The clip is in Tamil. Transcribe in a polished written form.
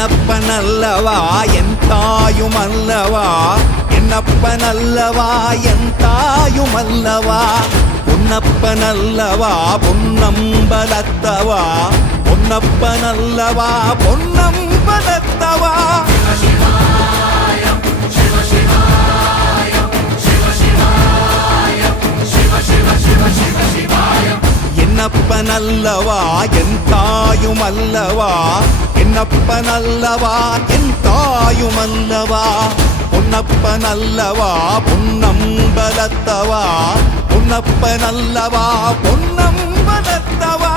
என்னப்பனல்லவா என் தாயுமல்லவா, என்னப்பனல்லவா என் தாயுமல்லவா, பொன்னப்பனல்லவா பொன்னம்பலத்தவா, பொன்னப்பனல்லவா பொன்னம்பலத்தவா. என்னப்பனல்லவா என் தாயுமல்லவா, என்னப்பனல்லவா என் தாயுமல்லவா, பொன்னப்பனல்லவா பொன்னம்பலத்தவா, பொன்னப்பனல்லவா பொன்னம்பலத்தவா.